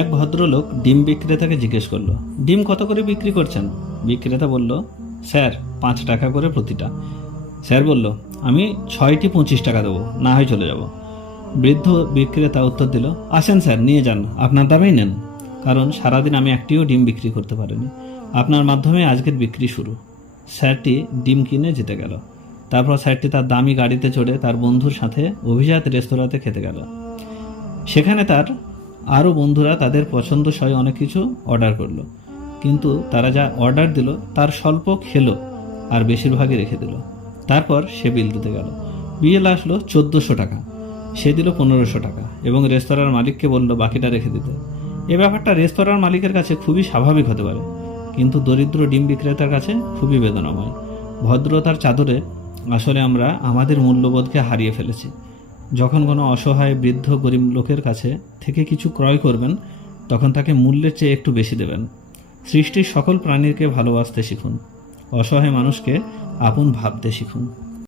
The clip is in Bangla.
এক ভদ্রলোক ডিম বিক্রেতাকে জিজ্ঞেস করলো, ডিম কত করে বিক্রি করছেন? বিক্রেতা বলল, স্যার 5 টাকা করে প্রতিটা। স্যার বলল, আমি 6টি 25 টাকা দেবো, না হয় চলে যাব। বৃদ্ধ বিক্রেতা উত্তর দিল, আসেন স্যার, নিয়ে যান, আপনার দামেই নেন, কারণ সারাদিন আমি একটিও ডিম বিক্রি করতে পারিনি। আপনার মাধ্যমে আজকের বিক্রি শুরু। স্যারটি ডিম কিনে জিতে গেল। তারপর স্যারটি তার দামি গাড়িতে চড়ে তার বন্ধুর সাথে অভিজাত রেস্তোরাঁতে খেতে গেল। সেখানে তার আরও বন্ধুরা তাদের পছন্দসই অনেক কিছু অর্ডার করলো, কিন্তু তারা যা অর্ডার দিল তার স্বল্প খেলো আর বেশিরভাগই রেখে দিল। তারপর সে বিল দিতে গেল। বিল আসলো 1400 টাকা। সে দিল 1500 টাকা এবং রেস্তোরাঁর মালিককে বলল বাকিটা রেখে দিতে। এই ব্যাপারটা রেস্তোরাঁর মালিকের কাছে খুবই স্বাভাবিক হতে পারে, কিন্তু দরিদ্র ডিম বিক্রেতার কাছে খুবই বেদনাময়। ভদ্রতার চাদরে আসলে আমরা আমাদের মূল্যবোধকে হারিয়ে ফেলেছি। যখন কোনো অসহায় বৃদ্ধ গরিব লোকের কাছে থেকে কিছু ক্রয় করবেন, তখন তাকে মূল্যের চেয়ে একটু বেশি দেবেন। সৃষ্টির সকল প্রাণীকে ভালোবাসতে শিখুন, অসহায় মানুষকে আপন ভাবতে শিখুন।